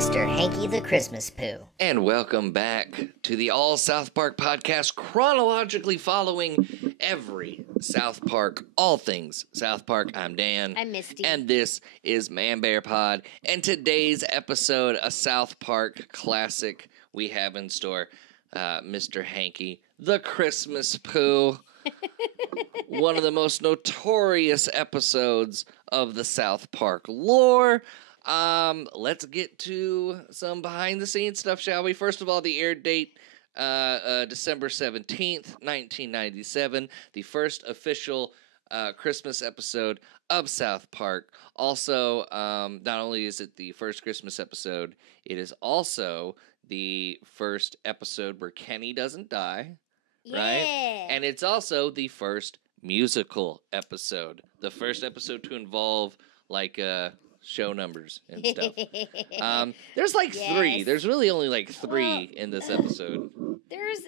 Mr. Hankey the Christmas Poo. And welcome back to the All South Park podcast, chronologically following every South Park, all things South Park. I'm Dan. I'm Misti. And this is ManBearPod. And today's episode, a South Park classic we have in store, Mr. Hankey the Christmas Poo. One of the most notorious episodes of the South Park lore. Let's get to some behind-the-scenes stuff, shall we? First of all, the air date, December 17th, 1997, the first official Christmas episode of South Park. Also, not only is it the first Christmas episode, it is also the first episode where Kenny doesn't die, right? And it's also the first musical episode. The first episode to involve, like, show numbers and stuff. There's like three. There's really only like three in this episode. There's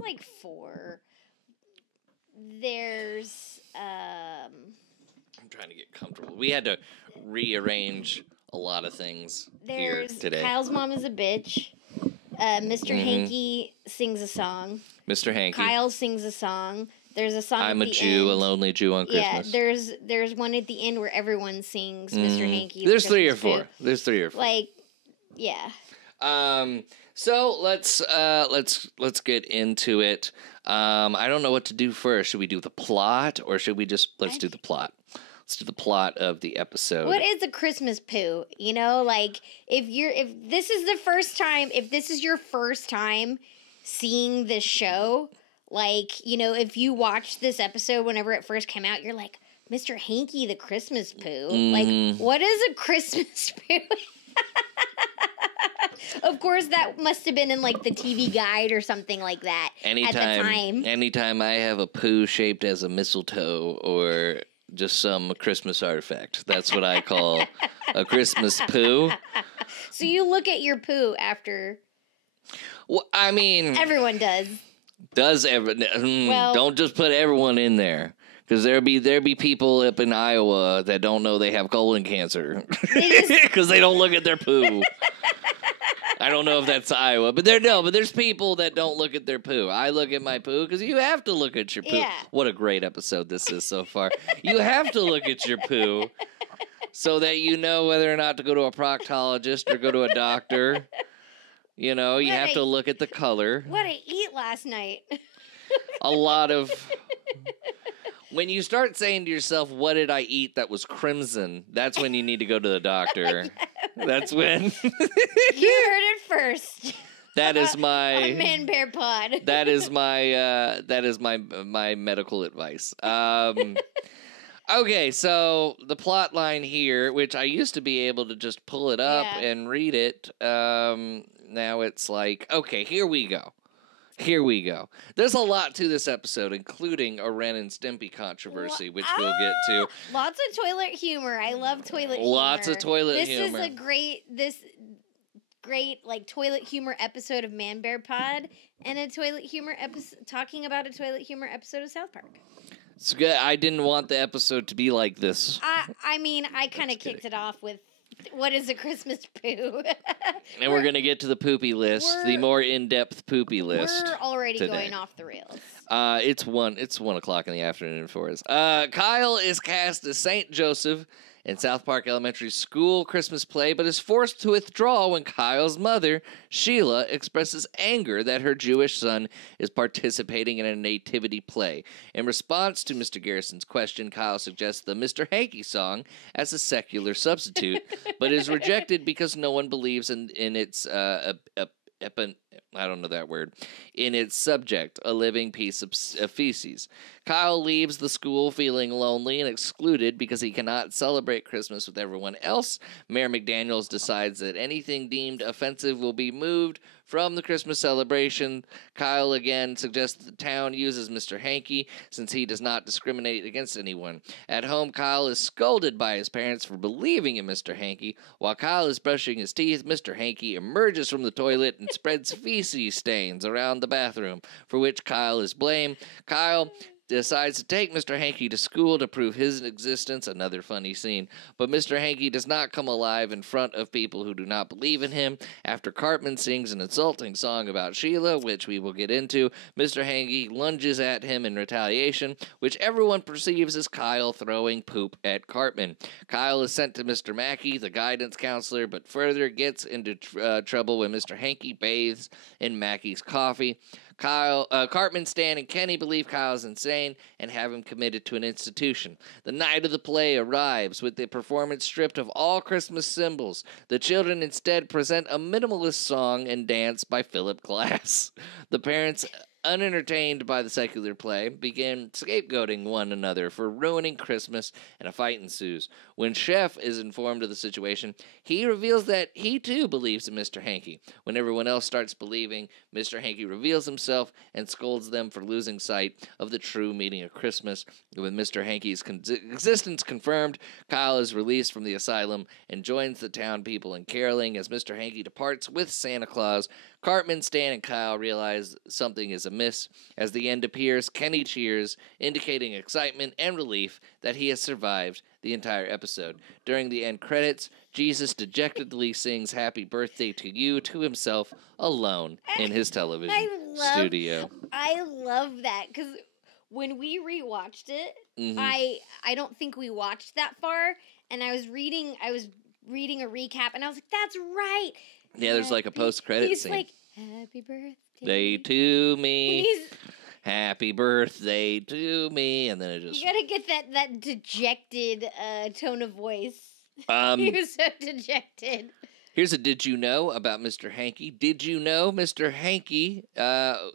like four. There's I'm trying to get comfortable. We had to rearrange a lot of things here today. Kyle's mom is a bitch. Mr. Hankey sings a song. Mr. Hankey. Kyle sings a song. There's a song I'm at a the Jew, end. a lonely Jew on Christmas. Yeah, there's one at the end where everyone sings Mr. Hankey. There's three or four. There's three or four. Like, yeah. So let's get into it. I don't know what to do first. Should we do the plot, or should we just let's do the plot? Let's do the plot of the episode. What is a Christmas poo? You know, like if this is your first time seeing this show, like, you know, if you watched this episode whenever it first came out, you're like, Mr. Hankey the Christmas Poo. Like, what is a Christmas poo? Of course, that must have been in, like, the TV guide or something like that at the time. Anytime I have a poo shaped as a mistletoe or just some Christmas artifact, that's what I call a Christmas poo. So you look at your poo after... Well, I mean... Everyone does. Don't just put everyone in there, because there be people up in Iowa that don't know they have colon cancer because they don't look at their poo. I don't know if that's Iowa, but there's people that don't look at their poo. I look at my poo because you have to look at your poo. Yeah. What a great episode this is so far. You have to look at your poo so that you know whether or not to go to a proctologist or go to a doctor. You know, you have to look at the color. What I eat last night. A lot of... When you start saying to yourself, what did I eat that was crimson, that's when you need to go to the doctor. That's when... You heard it first. That is my... On ManBearPod. That is my medical advice. Okay, so the plot line here, which I used to be able to just pull it up and read it, now it's like, okay, here we go. There's a lot to this episode, including a Ren and Stimpy controversy, which we'll get to. Lots of toilet humor. I love toilet humor. Lots of toilet humor. This is great like toilet humor episode of ManBearPod, and a toilet humor episode talking about a toilet humor episode of South Park. It's good. I didn't want the episode to be like this. I mean, I kind of kicked it off with, what is a Christmas poo? And we're going to get to the poopy list, the more in-depth poopy list. We're already today. going off the rails. It's 1 o'clock in the afternoon for us. Kyle is cast as Saint Joseph in South Park Elementary School Christmas play, but is forced to withdraw when Kyle's mother, Sheila, expresses anger that her Jewish son is participating in a nativity play. In response to Mr. Garrison's question, Kyle suggests the Mr. Hankey song as a secular substitute, but is rejected because no one believes in its I don't know that word. In its subject, a living piece of feces. Kyle leaves the school feeling lonely and excluded because he cannot celebrate Christmas with everyone else. Mayor McDaniels decides that anything deemed offensive will be moved from the Christmas celebration. Kyle again suggests the town uses Mr. Hankey since he does not discriminate against anyone. At home, Kyle is scolded by his parents for believing in Mr. Hankey. While Kyle is brushing his teeth, Mr. Hankey emerges from the toilet and spreads feces stains around the bathroom, for which Kyle is blamed. Kyle decides to take Mr. Hankey to school to prove his existence. Another funny scene. But Mr. Hankey does not come alive in front of people who do not believe in him. After Cartman sings an insulting song about Sheila, which we will get into, Mr. Hankey lunges at him in retaliation, which everyone perceives as Kyle throwing poop at Cartman. Kyle is sent to Mr. Mackey, the guidance counselor, but further gets into trouble when Mr. Hankey bathes in Mackey's coffee. Cartman, Stan, and Kenny believe Kyle is insane and have him committed to an institution. The night of the play arrives with the performance stripped of all Christmas symbols. The children instead present a minimalist song and dance by Philip Glass. The parents, unentertained by the secular play, begin scapegoating one another for ruining Christmas, and a fight ensues. When Chef is informed of the situation, he reveals that he too believes in Mr. Hankey. When everyone else starts believing, Mr. Hankey reveals himself and scolds them for losing sight of the true meaning of Christmas. With Mr. Hankey's existence confirmed, Kyle is released from the asylum and joins the town people in caroling as Mr. Hankey departs with Santa Claus. Cartman, Stan, and Kyle realize something is amiss. As the end appears, Kenny cheers, indicating excitement and relief that he has survived the entire episode. During the end credits, Jesus dejectedly sings Happy Birthday to You to himself alone in his television studio. I love that, because when we rewatched it, I don't think we watched that far, and I was reading a recap, and I was like, that's right. Yeah, there's like a post-credit scene. He's like, happy birthday to me. Happy birthday to me. And then it just... You gotta get that dejected tone of voice. He was so dejected. Here's a did you know about Mr. Hankey. Did you know Mr. Hankey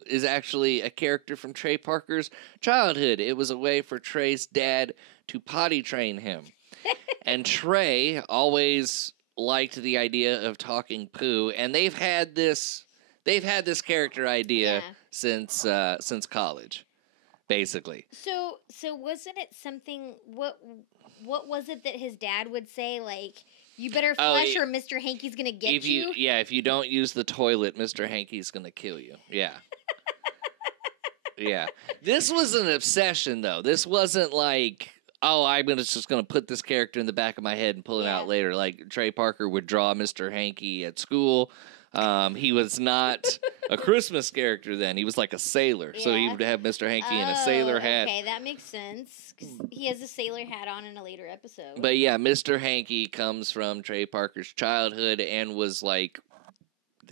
is actually a character from Trey Parker's childhood? It was a way for Trey's dad to potty train him. And Trey always liked the idea of talking poo, and they've had this character idea since college, basically. So wasn't it something? What was it that his dad would say? Like, you better flush or Mr. Hankey's gonna get you. If you don't use the toilet, Mr. Hankey's gonna kill you. Yeah. Yeah. This was an obsession, though. This wasn't like, oh, I'm just going to put this character in the back of my head and pull it out later. Like, Trey Parker would draw Mr. Hankey at school. He was not a Christmas character then. He was like a sailor. Yeah. So he would have Mr. Hankey in a sailor hat. Okay, that makes sense. 'Cause he has a sailor hat on in a later episode. But yeah, Mr. Hankey comes from Trey Parker's childhood and was like,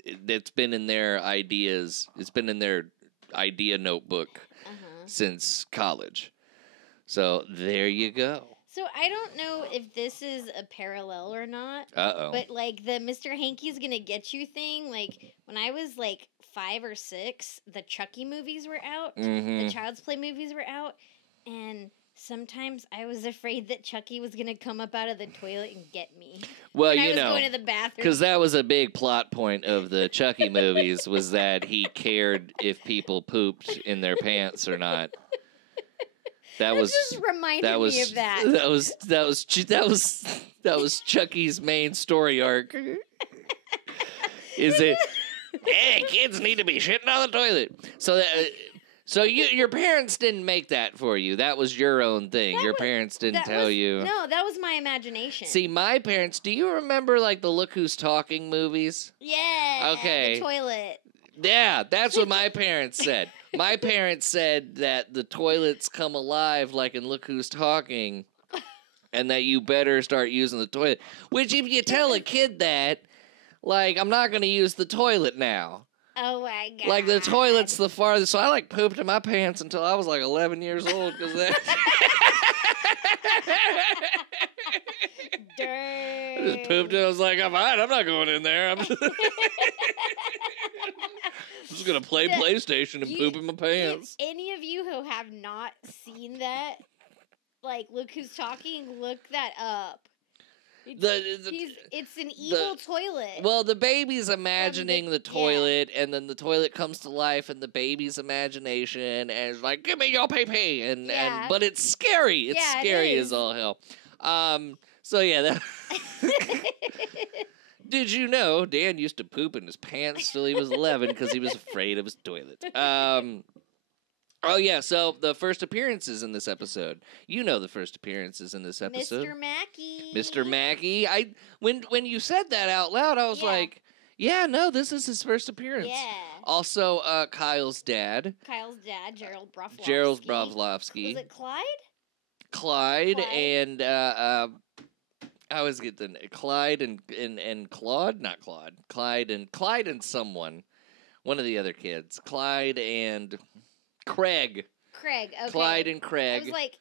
it's been in their ideas. It's been in their idea notebook since college. So there you go. So I don't know if this is a parallel or not. Uh-oh. But like the Mr. Hankey's gonna get you thing, like when I was like 5 or 6, the Chucky movies were out. The Child's Play movies were out. And sometimes I was afraid that Chucky was gonna come up out of the toilet and get me. Well, I was going to the bathroom. Because that was a big plot point of the Chucky movies, was that he cared if people pooped in their pants or not. That just reminded me of that. That was Chucky's main story arc. Is it? Hey, kids need to be shitting on the toilet. So your parents didn't make that for you. That was your own thing. Your parents didn't tell you. No, that was my imagination. See, my parents. Do you remember like the Look Who's Talking movies? Yeah. Okay. The toilet. Yeah, that's what my parents said. My parents said that the toilets come alive like in Look Who's Talking, and that you better start using the toilet. Which, if you tell a kid that, like, I'm not going to use the toilet now. Oh, my God. Like, the toilet's the farthest. So I, like, pooped in my pants until I was, like, 11 years old. Because that... I just pooped and I was like, I'm fine. I'm not going in there. I'm just going to play PlayStation and poop in my pants. If any of you who have not seen that, like, Look Who's Talking, look that up. It's an evil toilet. Well, the baby's imagining the toilet, and then the toilet comes to life in the baby's imagination, and it's like, give me your pee-pee, but it's scary. It's scary as all hell. So yeah, that... Did you know Dan used to poop in his pants till he was 11 because he was afraid of his toilet? Oh yeah, so the first appearances in this episode. You know the first appearances in this episode. Mr. Mackey. Mr. Mackey. When you said that out loud, I was like, yeah, no, this is his first appearance. Yeah. Also, Kyle's dad. Kyle's dad, Gerald Broflovsky. Gerald Broflovsky. Was it Clyde? Clyde and I always get the Clyde and Claude, not Claude. Clyde and someone. One of the other kids. Clyde and Craig. Craig, okay. Clyde and Craig. I was like,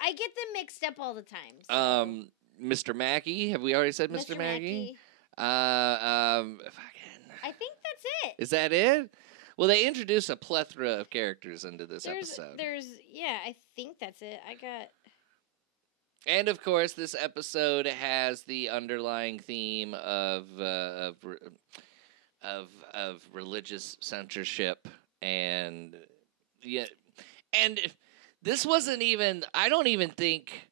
I get them mixed up all the time. So. Mr. Mackey. Have we already said Mr. Mackey? Fucking. I think that's it. Is that it? Well, they introduce a plethora of characters into this episode. I think that's it. And of course, this episode has the underlying theme of religious censorship, and this wasn't even. I don't even think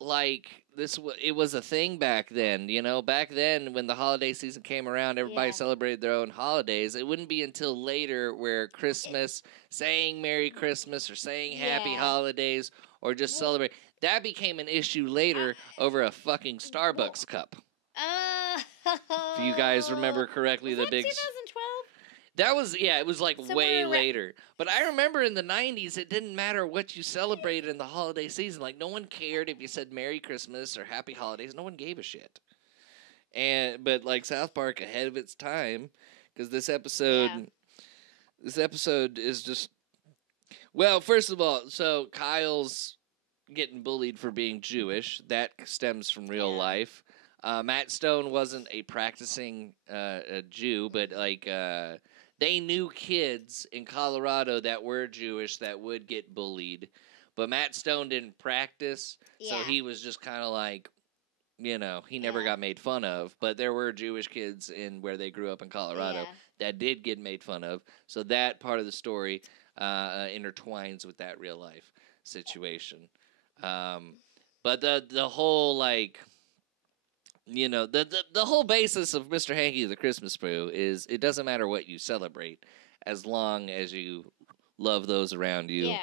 like this. It was a thing back then. You know, back then when the holiday season came around, everybody celebrated their own holidays. It wouldn't be until later where Christmas, saying Merry Christmas or saying Happy Holidays or just celebrate. That became an issue later over a fucking Starbucks cup. If you guys remember correctly, was the that big 2012? That was it was like Somewhere way later. But I remember in the 90s it didn't matter what you celebrated in the holiday season. Like no one cared if you said Merry Christmas or Happy Holidays. No one gave a shit. But like South Park ahead of its time, because this episode is just, well, first of all, so Kyle's getting bullied for being Jewish. That stems from real life. Matt Stone wasn't a practicing a Jew, but like they knew kids in Colorado that were Jewish that would get bullied. But Matt Stone didn't practice, so he was just kind of like, you know, he never got made fun of. But there were Jewish kids in where they grew up in Colorado that did get made fun of. So that part of the story intertwines with that real life situation. But the whole like, you know, the whole basis of Mr. Hankey the Christmas Poo is it doesn't matter what you celebrate as long as you love those around you. Yeah.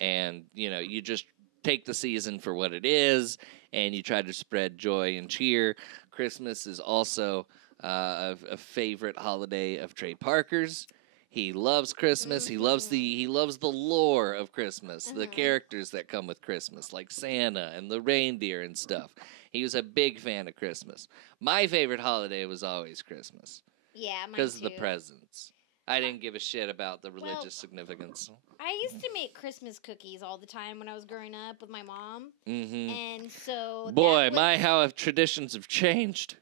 And, you know, you just take the season for what it is and you try to spread joy and cheer. Christmas is also a favorite holiday of Trey Parker's. He loves Christmas. He loves the lore of Christmas, the characters that come with Christmas, like Santa and the reindeer and stuff. He was a big fan of Christmas. My favorite holiday was always Christmas. Yeah, mine too. Because of the presents. I didn't give a shit about the religious significance. I used to make Christmas cookies all the time when I was growing up with my mom. Mm-hmm. And so... Boy, how have traditions have changed.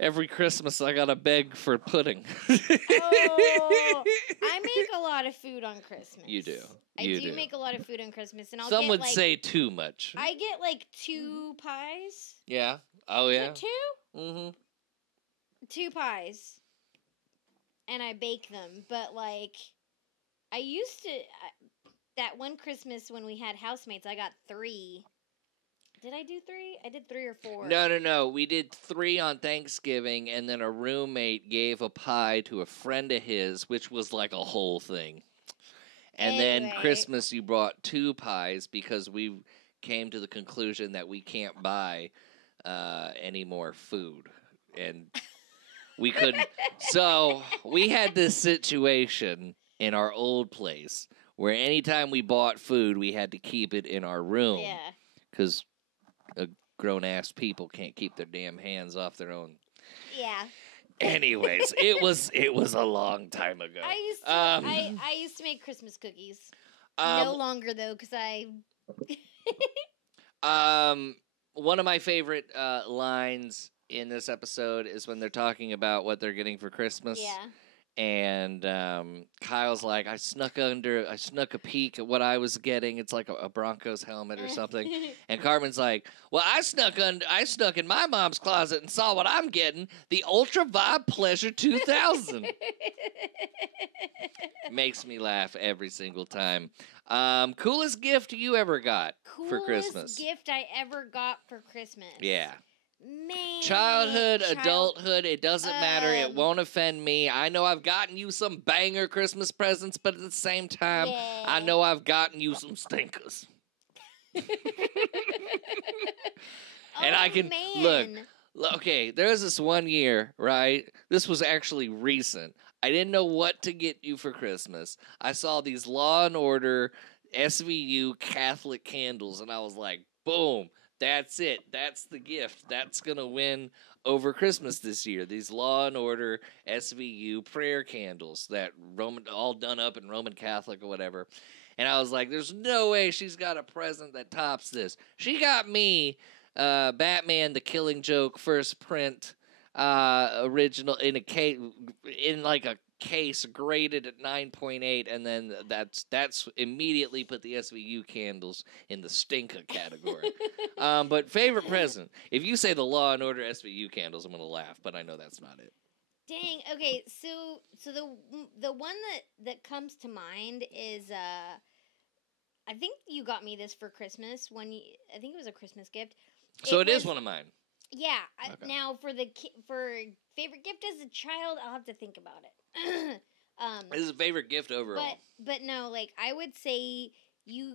Every Christmas I gotta beg for pudding. I make a lot of food on Christmas. You do. I do make a lot of food on Christmas, and Some would say too much. I get like 2 pies. Yeah. Oh yeah. 2? Mm-hmm. 2 pies, and I bake them. But like, I used to that one Christmas when we had housemates, I got 3. Did I do 3? I did 3 or 4. No. We did 3 on Thanksgiving, and then a roommate gave a pie to a friend of his, which was like a whole thing. And then Christmas, you brought 2 pies because we came to the conclusion that we can't buy any more food. And we couldn't. So we had this situation in our old place where anytime we bought food, we had to keep it in our room. Yeah. Because grown-ass people can't keep their damn hands off their own. Yeah. Anyways, it was a long time ago. I used to make Christmas cookies. No longer though, because one of my favorite lines in this episode is when they're talking about what they're getting for Christmas. Yeah. And Kyle's like, I snuck a peek at what I was getting. It's like a Broncos helmet or something. And Carmen's like, well, I snuck in my mom's closet and saw what I'm getting, the Ultra Vibe Pleasure 2000. Makes me laugh every single time. Coolest gift you ever got for Christmas? Coolest gift I ever got for Christmas. Yeah. Man. Childhood, adulthood, it doesn't matter. It won't offend me. I know I've gotten you some banger Christmas presents, but at the same time, I know I've gotten you some stinkers. And I can look. Okay, there was this one year, right? This was actually recent. I didn't know what to get you for Christmas. I saw these Law and Order SVU Catholic candles, and I was like, boom, that's it. That's the gift. That's going to win over Christmas this year. These Law and Order SVU prayer candles that Roman, all done up in Roman Catholic or whatever. And I was like, there's no way she's got a present that tops this. She got me Batman: The Killing Joke first print original in a case, in like a case graded at 9.8, and then that's immediately put the SVU candles in the stinker category. But favorite present, if you say the Law and Order SVU candles, I'm gonna laugh, but I know that's not it. Dang. Okay. So the one that comes to mind is I think you got me this for Christmas I think it was a Christmas gift. So it is one of mine. Yeah. Okay. Now for favorite gift as a child, I'll have to think about it. This is a favorite gift overall. But no, like I would say you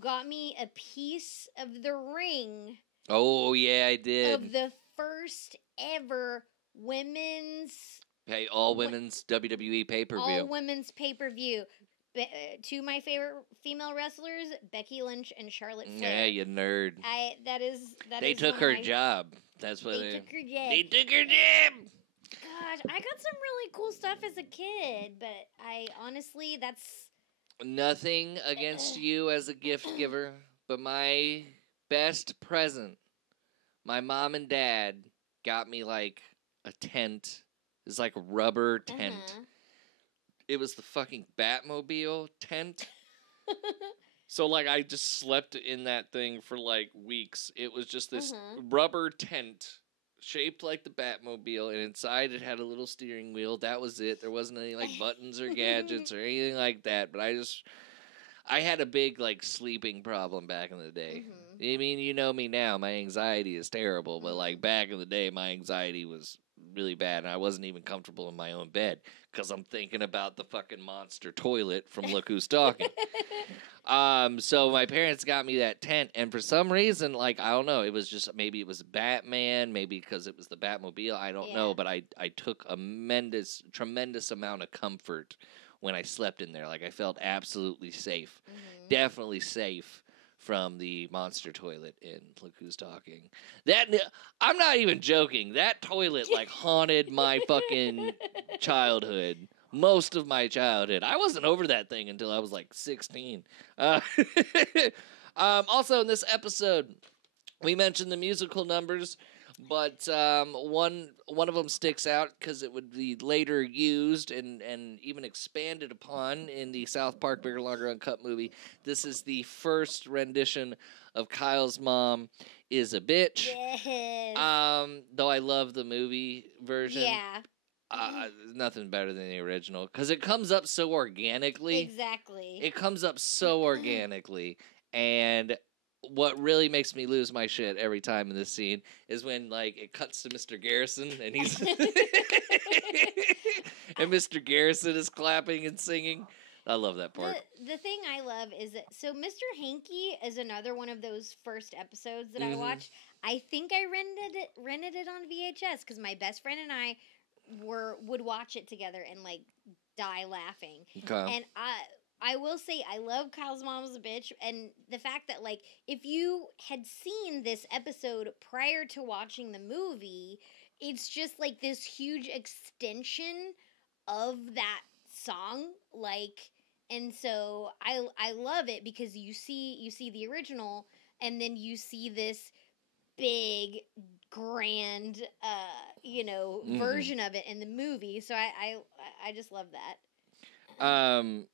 got me a piece of the ring. Oh yeah, I did. Of the first ever women's all women's WWE pay-per-view. All women's pay-per-view. Two of my favorite female wrestlers, Becky Lynch and Charlotte Flair. Yeah, you nerd. They took her job. That's what they took her job. They took her job. Gosh, I got some really cool stuff as a kid, but I honestly, that's nothing against you as a gift giver, but my best present, my mom and dad got me like a tent. It's like a rubber tent. It was the fucking Batmobile tent. So, like, I just slept in that thing for, like, weeks. It was just this rubber tent shaped like the Batmobile, and inside it had a little steering wheel. That was it. There wasn't any, like, buttons or gadgets or anything like that. But I had a big, like, sleeping problem back in the day. I mean, you know me now. My anxiety is terrible. But, like, back in the day, my anxiety was really bad, and I wasn't even comfortable in my own bed because I'm thinking about the fucking monster toilet from Look Who's Talking. So my parents got me that tent, and for some reason, like, I don't know, it was just, maybe it was Batman, maybe because it was the Batmobile, I don't know, but I took a tremendous amount of comfort when I slept in there. Like, I felt absolutely safe, definitely safe from the monster toilet in Look Who's Talking. I'm not even joking. That toilet, like, haunted my fucking childhood. Most of my childhood. I wasn't over that thing until I was, like, 16. Also, in this episode, we mentioned the musical numbers, but one of them sticks out because it would be later used and even expanded upon in the South Park Bigger Longer Uncut movie. This is the first rendition of Kyle's Mom is a Bitch. Yes. Though I love the movie version. Yeah. Nothing better than the original because it comes up so organically. Exactly. It comes up so organically, and what really makes me lose my shit every time in this scene is when, like, it cuts to Mr. Garrison and he's and Mr. Garrison is clapping and singing. I love that part. The thing I love is that, so Mr. Hankey is another one of those first episodes that I watched. I think I rented it on VHS because my best friend and I would watch it together and, like, die laughing. Okay. And I will say I love Kyle's Mom's a Bitch, and the fact that, like, if you had seen this episode prior to watching the movie, it's just like this huge extension of that song, like, and so I love it because you see the original, and then you see this big grand version of it in the movie. So I just love that.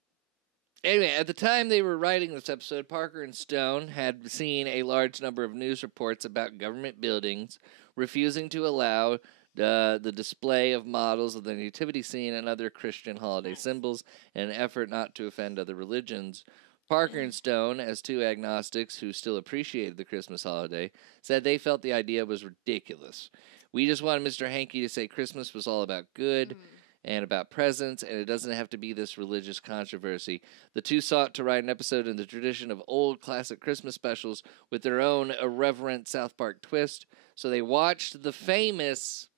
Anyway, at the time they were writing this episode, Parker and Stone had seen a large number of news reports about government buildings refusing to allow the display of models of the nativity scene and other Christian holiday symbols in an effort not to offend other religions. Parker and Stone, as two agnostics who still appreciated the Christmas holiday, said they felt the idea was ridiculous. We just wanted Mr. Hankey to say Christmas was all about good and about presents, and it doesn't have to be this religious controversy. The two sought to write an episode in the tradition of old classic Christmas specials with their own irreverent South Park twist, so they watched the famous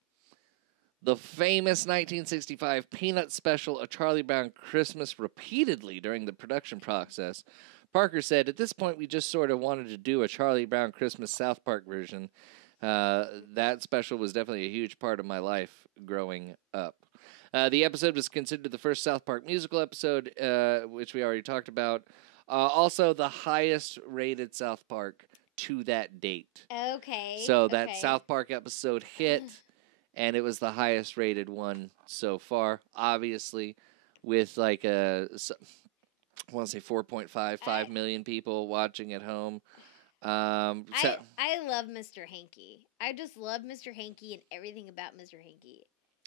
1965 Peanut special, A Charlie Brown Christmas, repeatedly during the production process. Parker said, at this point, we just sort of wanted to do a Charlie Brown Christmas South Park version. That special was definitely a huge part of my life growing up. The episode was considered the first South Park musical episode, which we already talked about. Also, the highest rated South Park to that date. Okay. So that South Park episode hit, and it was the highest rated one so far. Obviously, with like I want to say 5 million people watching at home. I love Mr. Hankey. I just love Mr. Hankey and everything about Mr. Hankey.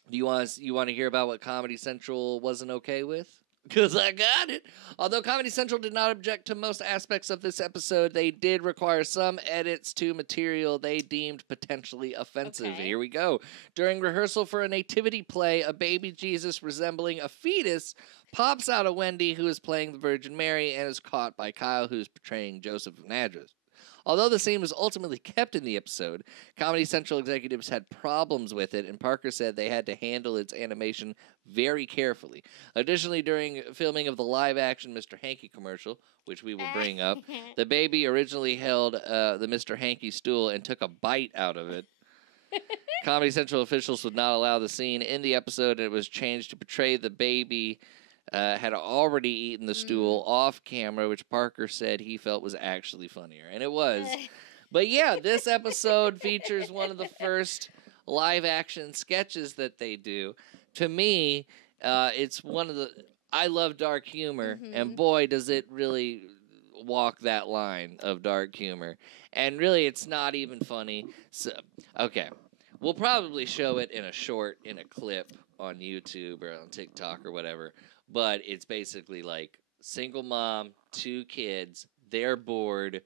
Do you want to hear about what Comedy Central wasn't okay with? Because I got it. Although Comedy Central did not object to most aspects of this episode, they did require some edits to material they deemed potentially offensive. Okay. Here we go. During rehearsal for a nativity play, a baby Jesus resembling a fetus pops out of Wendy, who is playing the Virgin Mary, and is caught by Kyle, who's portraying Joseph of Nazareth. Although the scene was ultimately kept in the episode, Comedy Central executives had problems with it, and Parker said they had to handle its animation very carefully. Additionally, during filming of the live-action Mr. Hankey commercial, which we will bring up, the baby originally held the Mr. Hankey stool and took a bite out of it. Comedy Central officials would not allow the scene in the episode, and it was changed to portray the baby had already eaten the stool off camera, which Parker said he felt was actually funnier. And it was. But yeah, this episode features one of the first live-action sketches that they do. To me, it's one of the... I love dark humor, and boy, does it really walk that line of dark humor. And really, it's not even funny. So, okay. We'll probably show it in a clip on YouTube or on TikTok or whatever. But it's basically like single mom, 2 kids, they're bored.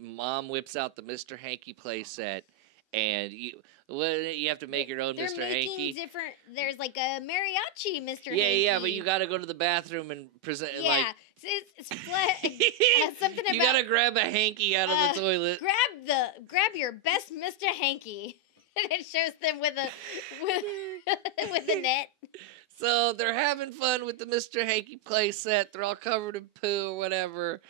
Mom whips out the Mr. Hankey play set, and you have to make your own Mr. Hankey. Different. There's like a mariachi Mr. Yeah, Hankey. yeah, but you got to go to the bathroom and present. Yeah, like, it's something about you got to grab a hanky out of the toilet. Grab your best Mr. Hankey, and it shows them with a net. So they're having fun with the Mr. Hankey play set. They're all covered in poo or whatever.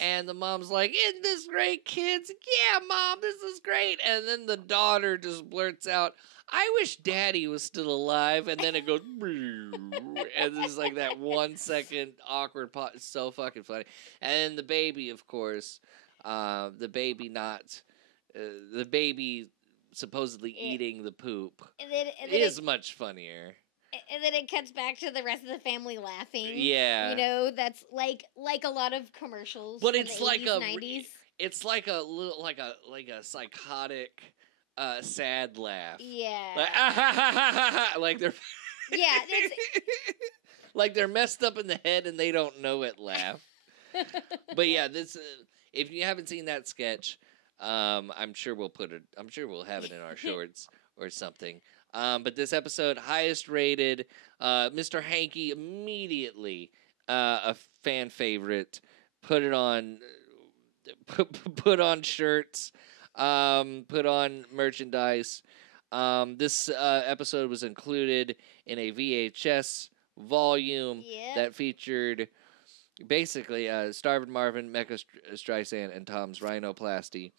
And the mom's like, isn't this great, kids? Yeah, Mom, this is great. And then the daughter just blurts out, I wish Daddy was still alive. And then it goes, and it's like that 1 second awkward pause. It's so fucking funny. And then the baby, of course, the baby supposedly eating the poop is much funnier. And then it cuts back to the rest of the family laughing. Yeah, you know, that's like a lot of commercials. But it's like 90s. It's like a little like a psychotic, sad laugh. Yeah, like they're like they're messed up in the head and they don't know it. Laugh. But yeah, this if you haven't seen that sketch, I'm sure we'll have it in our shorts or something. But this episode, highest rated, Mr. Hankey immediately a fan favorite. Put it on, put on shirts, put on merchandise. This episode was included in a VHS volume that featured basically Starvin' Marvin, Mecha Streisand, and Tom's Rhinoplasty.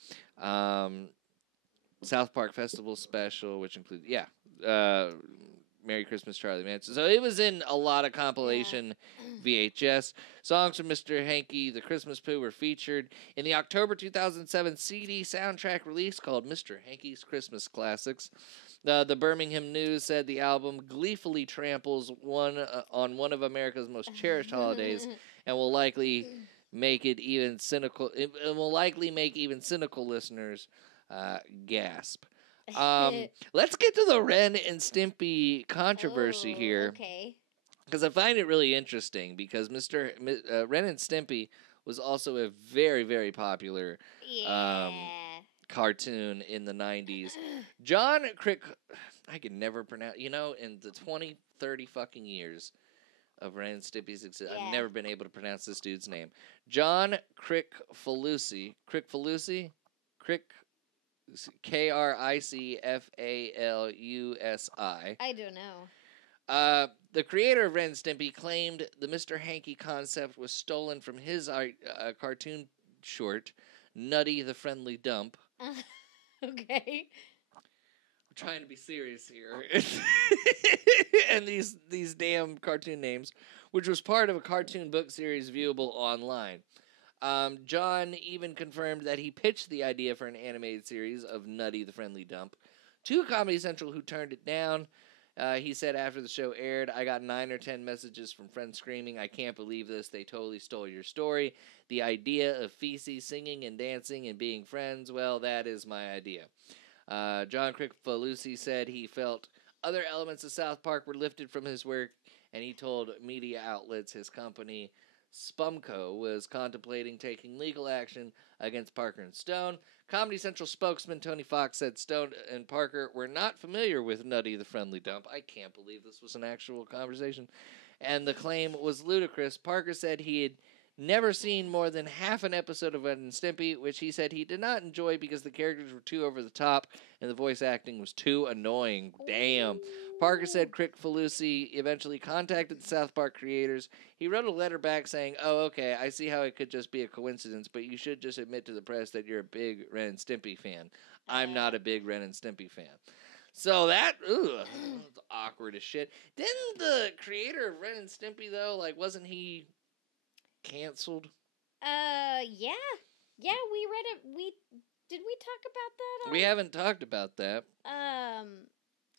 South Park Festival special, which includes, Merry Christmas, Charlie Manson. So it was in a lot of compilation VHS. Songs from Mr. Hankey The Christmas Poo were featured in the October 2007 CD soundtrack release called Mr. Hankey's Christmas Classics. The Birmingham News said the album gleefully tramples on one of America's most cherished holidays and will likely make it even cynical. It will likely make even cynical listeners gasp. Let's get to the Ren and Stimpy controversy here. Okay. Because I find it really interesting because Ren and Stimpy was also a very, very popular Yeah. cartoon in the 90s. John Crick, I can never pronounce, in the 20, 30 fucking years of Ren and Stimpy's existence, I've never been able to pronounce this dude's name. John Kricfalusi, Kricfalusi? Kricfalusi. I don't know. The creator of Ren and Stimpy claimed the Mr. Hankey concept was stolen from his cartoon short, Nutty the Friendly Dump. Okay. I'm trying to be serious here. And these damn cartoon names, which was part of a cartoon book series viewable online. John even confirmed that he pitched the idea for an animated series of Nutty the Friendly Dump to Comedy Central, who turned it down. He said after the show aired, I got 9 or 10 messages from friends screaming, I can't believe this, they totally stole your story. The idea of feces singing and dancing and being friends, well, that is my idea. John Kricfalusi said he felt other elements of South Park were lifted from his work, and he told media outlets his company, Spumco, was contemplating taking legal action against Parker and Stone. Comedy Central spokesman Tony Fox said Stone and Parker were not familiar with Nutty the Friendly Dump. I can't believe this was an actual conversation. And the claim was ludicrous. Parker said he had never seen more than half an episode of Ren and Stimpy, which he said he did not enjoy because the characters were too over the top and the voice acting was too annoying. Damn. Parker said Kricfalusi eventually contacted the South Park creators. He wrote a letter back saying, oh, okay, I see how it could just be a coincidence, but you should just admit to the press that you're a big Ren and Stimpy fan. I'm not a big Ren and Stimpy fan. So that's awkward as shit. Didn't the creator of Ren and Stimpy, though, wasn't he canceled? Yeah. Yeah, we read it. Did we talk about that? We haven't talked about that.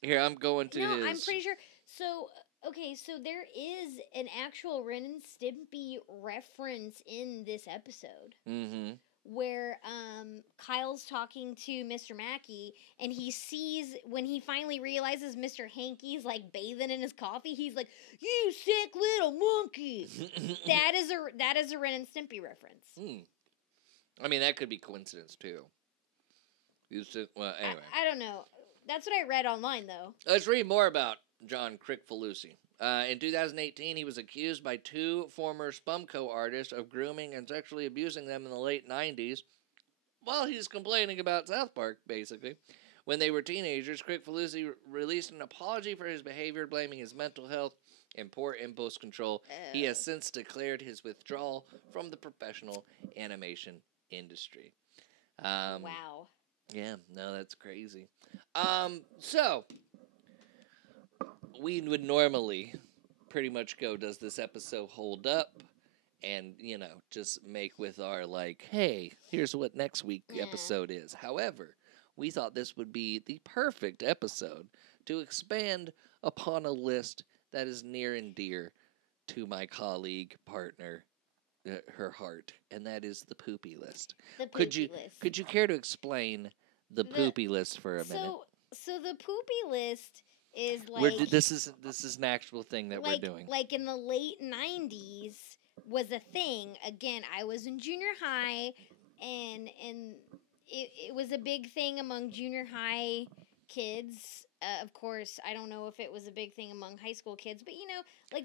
Here, I'm going to his... No, I'm pretty sure. So, okay, so there is an actual Ren and Stimpy reference in this episode. Mm-hmm. Where Kyle's talking to Mr. Mackey, and he sees, when he finally realizes Mr. Hankey's, bathing in his coffee, he's like, you sick little monkey! That is a Ren and Stimpy reference. I mean, that could be coincidence, too. Well, anyway. I don't know. That's what I read online, though. Let's read more about John Kricfalusi. In 2018, he was accused by 2 former Spumco artists of grooming and sexually abusing them in the late 90s, while he's complaining about South Park, basically. When they were teenagers, Kricfalusi released an apology for his behavior, blaming his mental health and poor impulse control. He has since declared his withdrawal from the professional animation industry. Wow. Yeah, no, that's crazy. So, we would normally pretty much go, does this episode hold up? And, just make with our, hey, here's what next week's episode is. However, we thought this would be the perfect episode to expand upon a list that is near and dear to my colleague, partner, her heart, and that is the poopy list. The poopy list. Could you care to explain the poopy list for a minute? So the poopy list is this is an actual thing that we're doing. In the late 90s was a thing. Again, I was in junior high, and it was a big thing among junior high kids. Of course, I don't know if it was a big thing among high school kids, but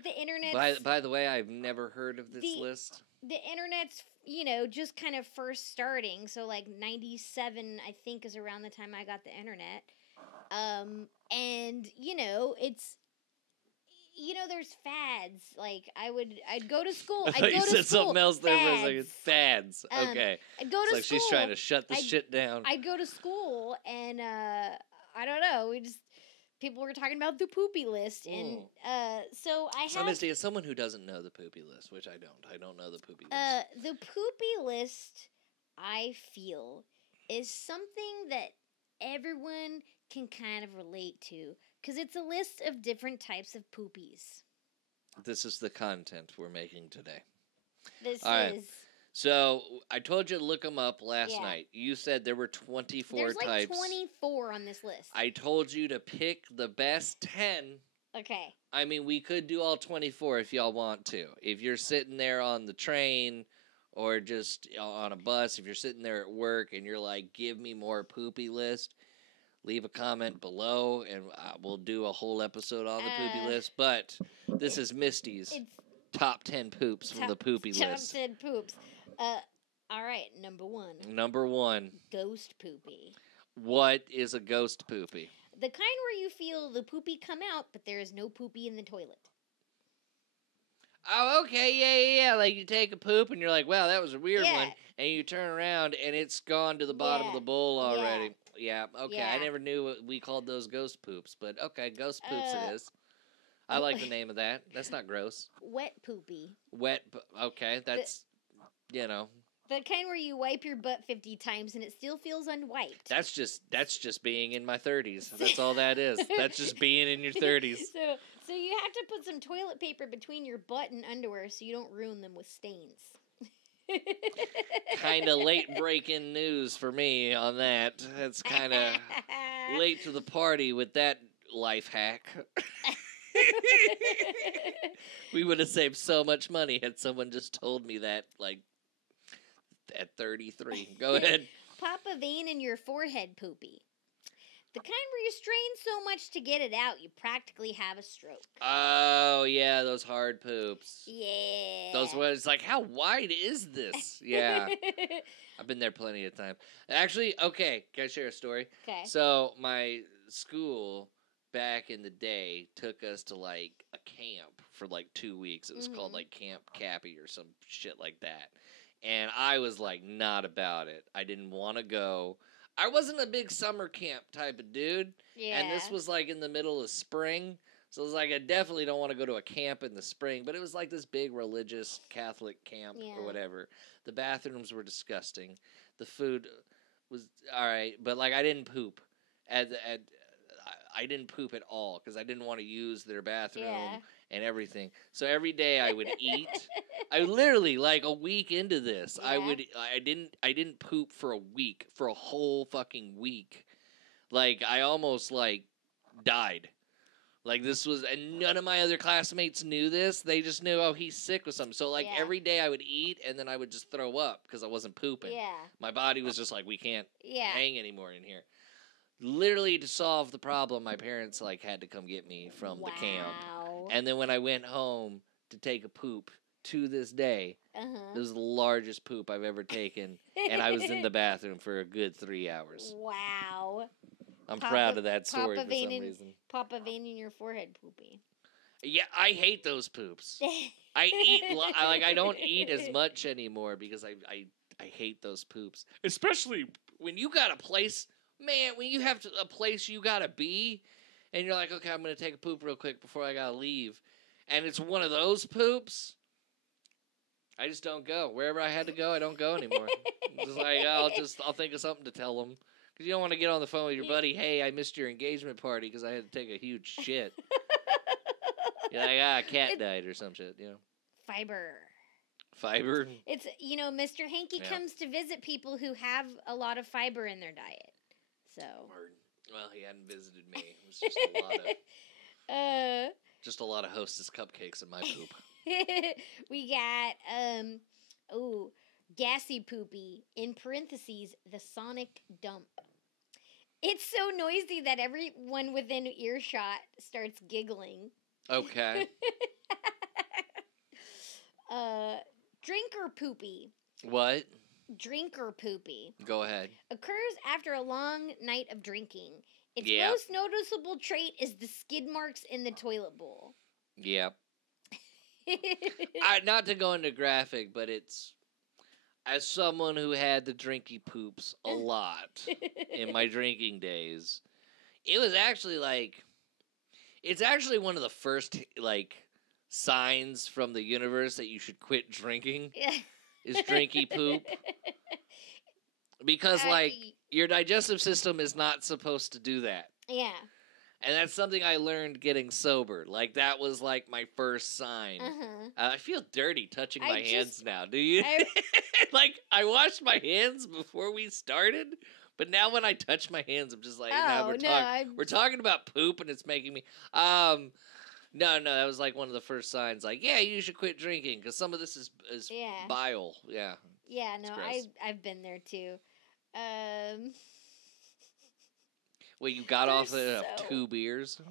the internet. By the way, I've never heard of this list. The internet's, just kind of first starting. So 97, I think, is around the time I got the internet. And it's, there's fads. I'd go to school. I thought you said something else there for a second. Fads. Okay. I'd go to school. She's trying to shut this shit down. I'd go to school, and I don't know. People were talking about the poopy list, and so I have... So, Misty, as someone who doesn't know the poopy list, which I don't know the poopy list. The poopy list, I feel, is something that everyone can kind of relate to, because it's a list of different types of poopies. This is the content we're making today. This All is... Right. So, I told you to look them up last night. You said there were 24 There's types. There's 24 on this list. I told you to pick the best 10. Okay. I mean, we could do all 24 if y'all want to. If you're sitting there on the train or just on a bus, if you're sitting there at work and you're like, give me more poopy list, leave a comment below and we'll do a whole episode on the poopy list. But this is Misty's top 10 poops from the poopy list. Top 10 poops. All right, number 1. Number 1. Ghost poopy. What is a ghost poopy? The kind where you feel the poopy come out, but there is no poopy in the toilet. Oh, okay, yeah. Like you take a poop and you're like, wow, that was a weird one. And you turn around and it's gone to the bottom of the bowl already. Yeah, okay. I never knew what we called those ghost poops, but okay, ghost poops it is. I like the name of that. That's not gross. Wet poopy. Okay, that's, The kind where you wipe your butt 50 times and it still feels unwiped. That's just being in my 30s. That's all that is. That's just being in your 30s. So you have to put some toilet paper between your butt and underwear so you don't ruin them with stains. Kind of late breaking news for me on that. That's kind of late to the party with that life hack. We would have saved so much money had someone just told me that, like, at 33. Go ahead. Pop a vein in your forehead poopy. The kind where you strain so much to get it out, you practically have a stroke. Oh, yeah, those hard poops. Yeah. Those ones, like, how wide is this? Yeah. I've been there plenty of time. Actually, okay, can I share a story? Okay. So, my school back in the day took us to, like, a camp for, like, 2 weeks. It was called, like, Camp Cappy or some shit like that. And I was, like, not about it. I didn't want to go. I wasn't a big summer camp type of dude. Yeah. And this was, like, in the middle of spring. So it was like, I definitely don't want to go to a camp in the spring. But it was, like, this big religious Catholic camp or whatever. The bathrooms were disgusting. The food was all right. But, like, I didn't poop. I didn't poop at all because I didn't want to use their bathroom and everything. So every day I would eat. I literally, like, a week into this, I didn't poop for a week, for a whole fucking week. Like, I almost, like, died. Like, this was, and none of my other classmates knew this. They just knew, oh, he's sick with something. So, like, every day I would eat, and then I would just throw up because I wasn't pooping. Yeah. My body was just like, we can't hang anymore in here. Literally, to solve the problem, my parents, like, had to come get me from the camp. And then when I went home to take a poop, to this day, this was the largest poop I've ever taken, and I was in the bathroom for a good 3 hours. Wow. I'm proud of that story for some reason. Pop a vein in your forehead poopy. Yeah, I hate those poops. I don't eat as much anymore because I hate those poops. Especially when you got a place, man, when you have a place you gotta be, and you're like, okay, I'm gonna take a poop real quick before I gotta leave, and it's one of those poops. I just don't go. Wherever I had to go, I don't go anymore. I'm just like, I'll think of something to tell them. Because you don't want to get on the phone with your buddy, hey, I missed your engagement party because I had to take a huge shit. You're like, cat died or some shit, Fiber. It's, Mr. Hankey comes to visit people who have a lot of fiber in their diet. So. Well, he hadn't visited me. It was just a lot of Hostess cupcakes in my poop. We got, gassy poopy, in parentheses, the sonic dump. It's so noisy that everyone within earshot starts giggling. Okay. Drinker poopy. What? Drinker poopy. Go ahead. Occurs after a long night of drinking. Its most noticeable trait is the skid marks in the toilet bowl. Yeah. Not to go into graphic, but it's, as someone who had the drinky poops a lot in my drinking days, it was actually it's actually one of the first, signs from the universe that you should quit drinking is drinky poop. Because, your digestive system is not supposed to do that. Yeah. And that's something I learned getting sober. That was, my first sign. I feel dirty touching my hands now. Do you? I washed my hands before we started, but now when I touch my hands, I'm just like, we're talking about poop, and it's making me... No, that was like one of the first signs. Like, yeah, you should quit drinking because some of this is bile. Yeah. Yeah, no, I've been there too. Well, you got off of 2 beers.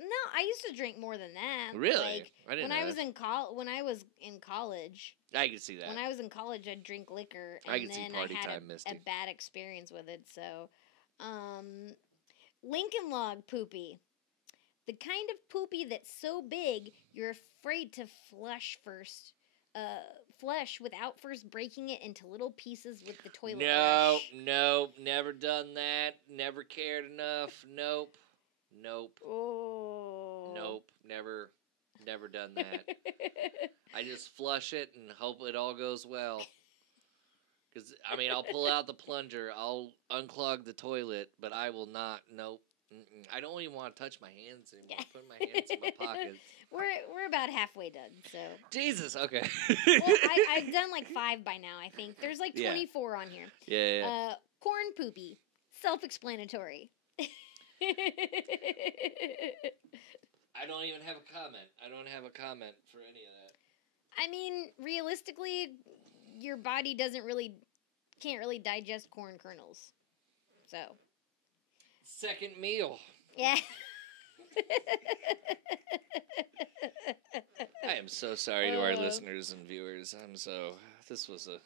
No, I used to drink more than that. Really? Like, I didn't when know I was that. when I was in college. I can see that. When I was in college, I'd drink liquor, and I can then see party I had time, Misty. a bad experience with it. So, Lincoln Log poopy, the kind of poopy that's so big you're afraid to flush without first breaking it into little pieces with the toilet brush. No, never done that. Never cared enough. Nope. Oh. Nope, never done that. I just flush it and hope it all goes well. Because, I mean, I'll pull out the plunger, I'll unclog the toilet, but I will not, nope. I don't even want to touch my hands anymore. Put my hands in my pockets. We're about halfway done, so. Jesus, okay. Well, I've done like 5 by now, I think. There's like 24 on here. Yeah. Corn poopy. Self-explanatory. I don't even have a comment. I don't have a comment for any of that. I mean, realistically, your body can't really digest corn kernels. So. Second meal. Yeah. I am so sorry to our listeners and viewers. This was a...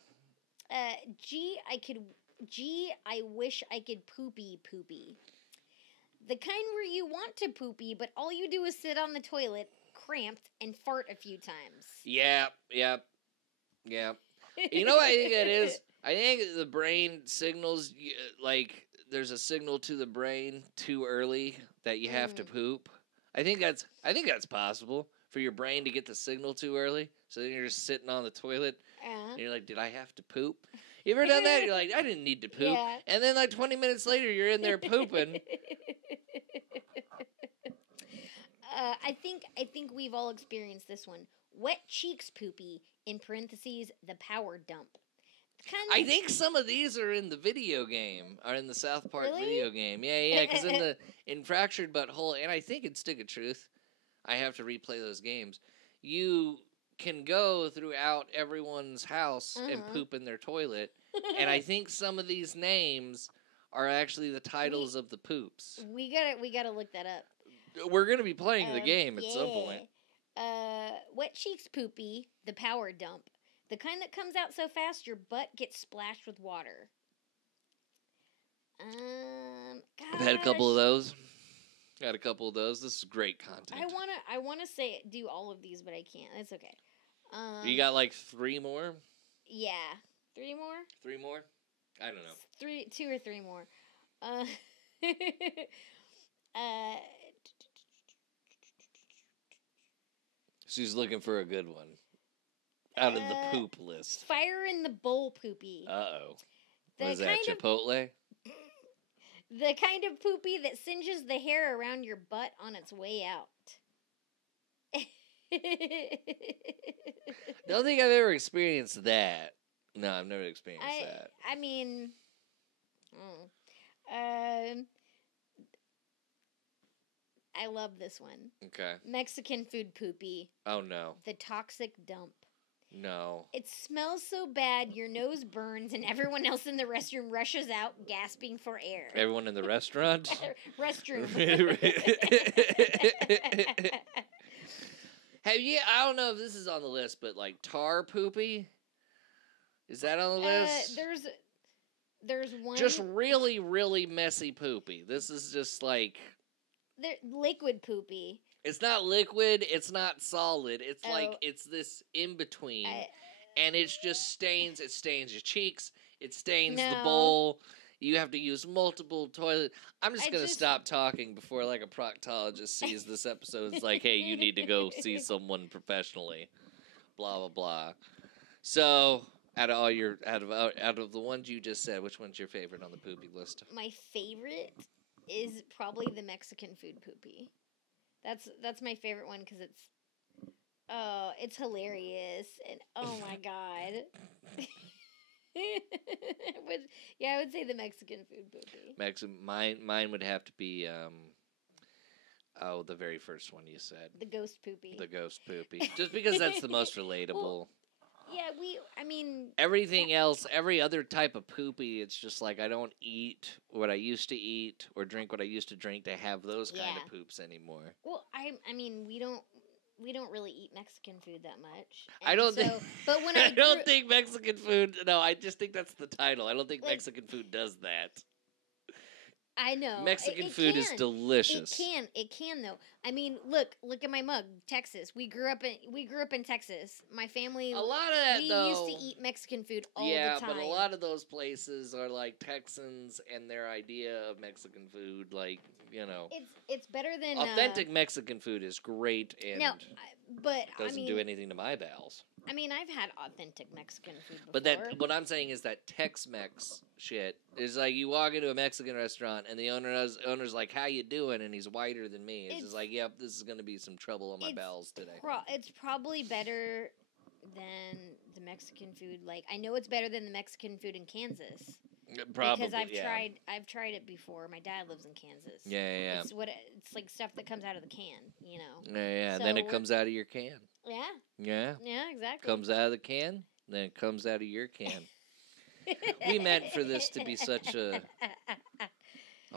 Gee, I wish I could poopy. The kind where you want to poopy, but all you do is sit on the toilet, cramped, and fart a few times. Yeah. You know what I think that is? I think the brain signals, like, there's a signal to the brain too early that you have to poop. I think that's possible for your brain to get the signal too early. So then you're just sitting on the toilet, and you're like, did I have to poop? You ever done that? You're like, I didn't need to poop. Yeah. And then like 20 minutes later, you're in there pooping. I think we've all experienced this one. Wet cheeks poopy, in parentheses, the power dump. I think some of these are in the video game, are in the South Park video game. Yeah, because in Fractured But Whole, and I think in Stick of Truth, I have to replay those games, you can go throughout everyone's house and poop in their toilet, and I think some of these names are actually the titles of the poops. We gotta look that up. We're gonna be playing the game at some point. Wet cheeks poopy, the power dump. The kind that comes out so fast your butt gets splashed with water. I've had a couple of those. Got a couple of those. This is great content. I wanna do all of these, but I can't. That's okay. You got like 3 more? Yeah. 3 more? 3 more? I don't know. 2 or 3 more. She's looking for a good one. Out of the poop list. Fire in the bowl poopy. Uh-oh. What is that, Chipotle? The kind of poopy that singes the hair around your butt on its way out. Don't think I've ever experienced that. No, I've never experienced that. I mean... I love this one. Okay. Mexican food poopy. Oh, no. The toxic dump. No. It smells so bad your nose burns and everyone else in the restroom rushes out gasping for air. Everyone in the restaurant? Restroom. Have you, I don't know if this is on the list, but like tar poopy? Is that on the list? There's one. Just really, really messy poopy. This is just like... liquid poopy. It's not liquid, it's not solid. It's like, it's this in-between. And it's just stains. It stains your cheeks. It stains the bowl. You have to use multiple toilets. I'm just going to stop talking before like a proctologist sees this episode. It's like, hey, you need to go see someone professionally. Blah, blah, blah. So, out of the ones you just said, which one's your favorite on the poopy list? My favorite is probably the Mexican food poopy. That's my favorite one because it's hilarious and oh my god. I would say the Mexican food poopy. Mine would have to be Oh, the very first one you said. The ghost poopy. The ghost poopy. Just because that's the most relatable. Well, yeah, everything else, every other type of poopy, it's just like I don't eat what I used to eat or drink what I used to drink to have those kind of poops anymore. Well, we don't really eat Mexican food that much. I don't think. But when I don't think Mexican food. No, I just think that's the title. I don't think Mexican food does that. I know. Mexican food is delicious. It can though. I mean, look at my mug, Texas. We grew up in Texas. My family. A lot of that we though. We used to eat Mexican food all the time. Yeah, but a lot of those places are like Texans, and their idea of Mexican food, like it's better than authentic Mexican food is great, and doesn't do anything to my bowels. I mean, I've had authentic Mexican food before. But what I'm saying is that Tex-Mex shit is like you walk into a Mexican restaurant and the owner's like, "How you doing?" and he's whiter than me. It's just like, "Yep, this is going to be some trouble on my bowels today." It's probably better than the Mexican food. Like I know it's better than the Mexican food in Kansas. Probably, because I've tried it before. My dad lives in Kansas. Yeah. It's like stuff that comes out of the can, Yeah. So then it comes out of your can. Yeah. Yeah. Yeah, exactly. Comes out of the can, then it comes out of your can. We meant for this to be such a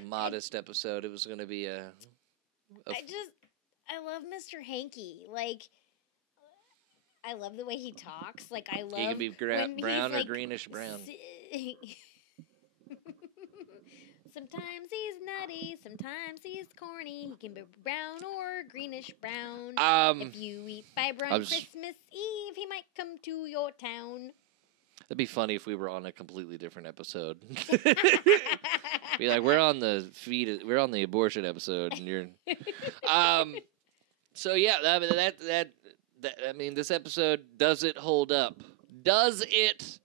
modest episode. It was going to be I love Mr. Hankey. Like, I love the way he talks. Like, I love. He can be brown or greenish brown. Sometimes he's nutty, sometimes he's corny. He can be brown or greenish brown. If you eat fiber on Christmas Eve, he might come to your town. That'd be funny if we were on a completely different episode. Be like, we're on the abortion episode, and you're. So yeah, I mean, this episode, does it hold up? Does it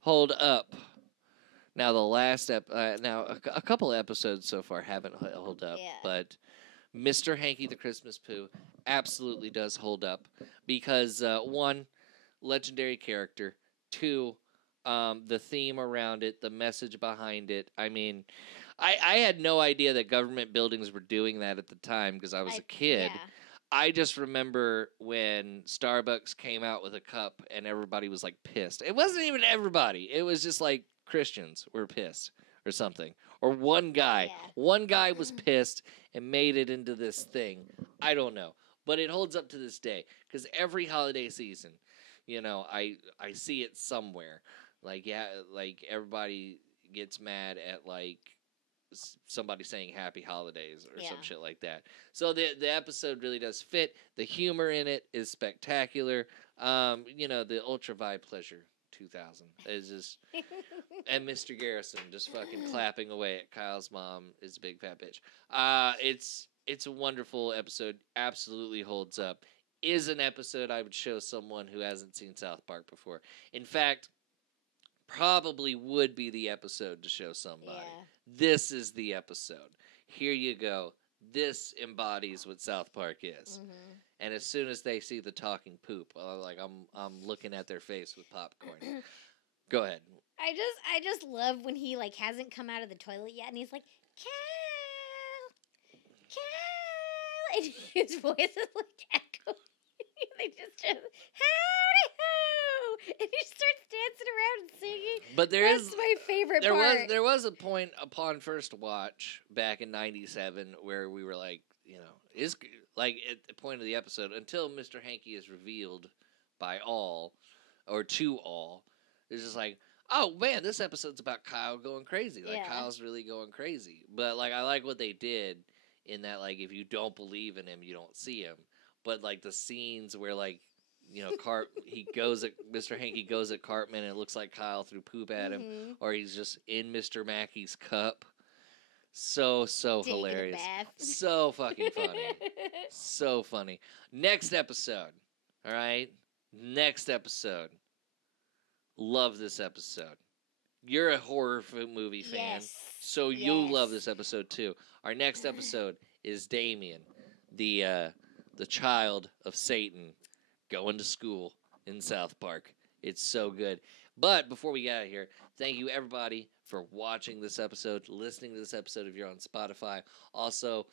hold up? Now a couple episodes so far haven't held up, but Mr. Hankey the Christmas Poo absolutely does hold up because one, legendary character, two, the theme around it, the message behind it. I mean, I had no idea that government buildings were doing that at the time because I was a kid. Yeah. I just remember when Starbucks came out with a cup and everybody was like pissed. It wasn't even everybody. It was just like Christians were pissed or something. Or one guy. Yeah. One guy was pissed and made it into this thing. I don't know. But it holds up to this day. Because every holiday season, I see it somewhere. Like everybody gets mad at like somebody saying happy holidays or some shit like that. So the episode really does fit. The humor in it is spectacular. The Ultra Vibe Pleasure 2000 is just and Mr. Garrison just fucking clapping away at Kyle's mom is a big fat bitch. It's a wonderful episode. Absolutely holds up. Is an episode I would show someone who hasn't seen South Park before. In fact, probably would be the episode to show somebody. Yeah. This is the episode. Here you go. This embodies what South Park is. Mm-hmm. And as soon as they see the talking poop, I'm looking at their face with popcorn. Go ahead. I just love when he like hasn't come out of the toilet yet, and he's like, Cal, and his voice is like echoing. They just howdy ho, and he starts dancing around and singing. But that's my favorite part. There was a point upon first watch back in '97 where we were like, is like at the point of the episode until Mr. Hankey is revealed by all or to all. It's just like, oh man, this episode's about Kyle going crazy. Like Kyle's really going crazy. But like I like what they did in that like if you don't believe in him, you don't see him. But like the scenes where like Mr. Hankey goes at Cartman and it looks like Kyle threw poop at him, or he's just in Mr. Mackey's cup. So hilarious. So fucking funny. So funny. Next episode. All right? Next episode. Love this episode. You're a horror movie fan, so you'll love this episode too. Our next episode is Damien, the child of Satan, going to school in South Park. It's so good. But before we get out of here, thank you everybody for watching this episode, listening to this episode if you're on Spotify. Also,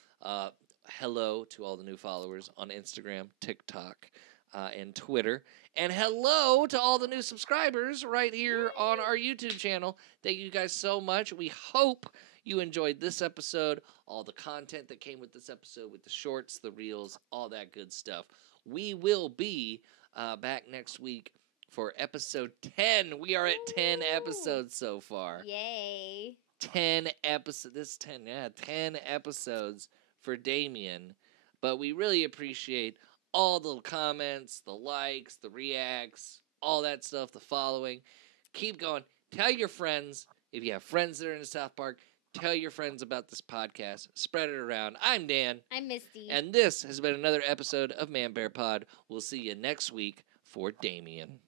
hello to all the new followers on Instagram, TikTok, and Twitter. And hello to all the new subscribers right here on our YouTube channel. Thank you guys so much. We hope you enjoyed this episode, all the content that came with this episode, with the shorts, the reels, all that good stuff. We will be back next week for episode 10. We are at 10 episodes so far. Yay. 10 episodes. 10 episodes for Damien. But we really appreciate all the comments, the likes, the reacts, all that stuff, the following. Keep going. Tell your friends. If you have friends that are in the South Park, tell your friends about this podcast. Spread it around. I'm Dan. I'm Misty. And this has been another episode of ManBearPod. We'll see you next week for Damien.